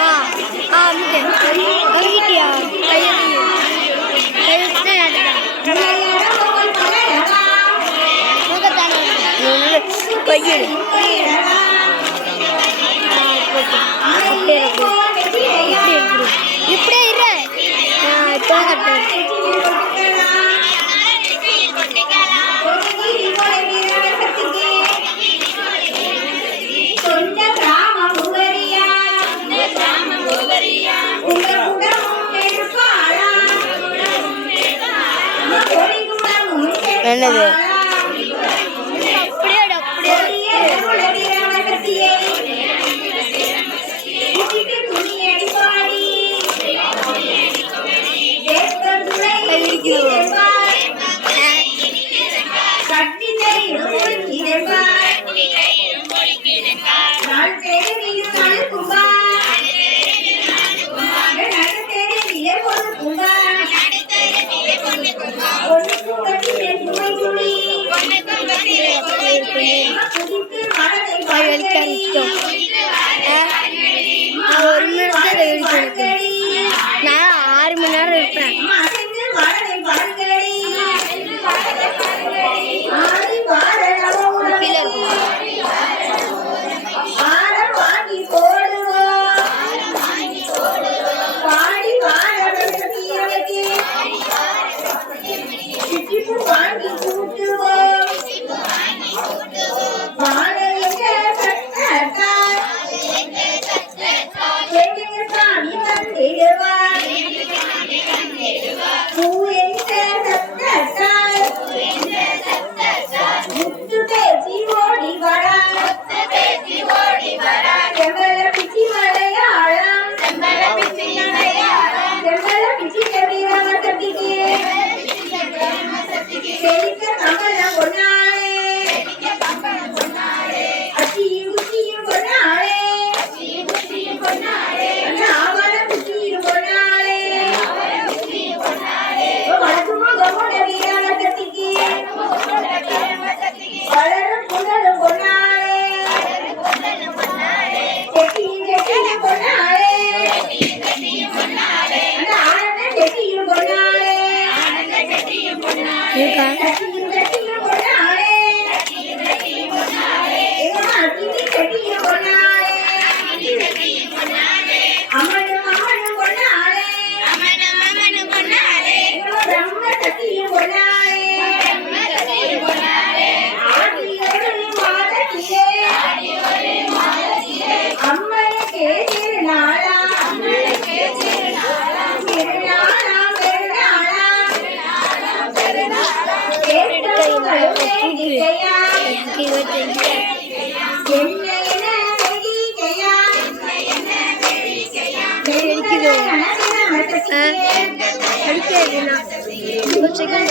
ஆ ஆ வந்து கழுவிட்டியா? கழுவி கழுவிட்டு நடந்தேன் பையன். என்னது? நாள் பேரு எனக்கு நான் ஆறு மணி நேரம் இருப்பேன் Thank you. 你的吗鱼干 எனக்கு இருபத்தஞ்சு அடிக்குது அடிக்காது நான் செகண்ட்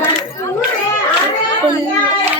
பார்த்தா 안 녕.